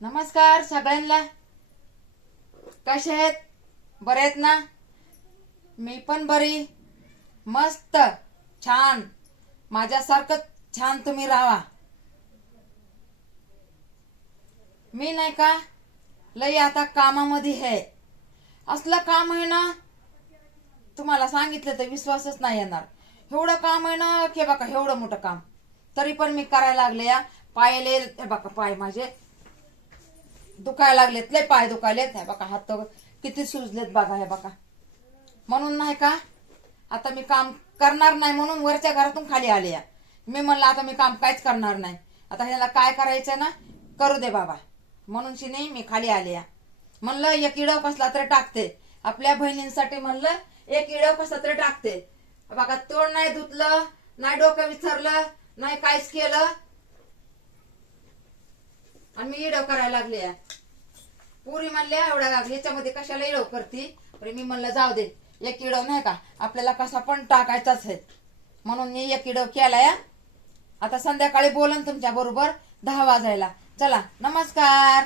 नमस्कार सगळ्यांना. कसे आहेत? बरे आहेत ना? मी पण बरी, मस्त, छान. माझ्यासारखं छान तुम्ही राहा. मी नाही का लई आता कामामध्ये आहे. असलं काम आहे ना, तुम्हाला सांगितलं तर विश्वासच नाही येणार. एवढं काम आहे ना, हे बघा एवढं मोठं काम, तरी पण मी करायला लागले. या पायाले हे बघा, पाय माझे दुखायला लागलेत, लय पाय दुखायलेत. हे बघा हात किती सुजलेत बघा, हे बघा. म्हणून नाही का आता मी काम करणार नाही, म्हणून वरच्या घरातून खाली आले. या मी म्हणलं आता मी काम काहीच करणार नाही. आता ह्याला काय करायचं ना, करू दे बाबा, म्हणून नाही मी खाली आले. या म्हणलं एक इडव कसला तरी टाकते आपल्या बहिणींसाठी. म्हणलं एक इडव कसला तरी टाकते. बघा तोंड नाही धुतलं, नाही डोकं विचारलं, नाही काहीच केलं, आणि मी इडव करायला लागले. पुरी म्हणल्या एवढ्या ह्याच्यामध्ये कशाला इडव करती. मी म्हणलं जाऊ दे, एक इडव नाही का आपल्याला कसा पण टाकायचाच आहे, म्हणून मी एक इडव केलाय. आता संध्याकाळी बोलन तुमच्या बरोबर 10 वाजायला. चला, नमस्कार.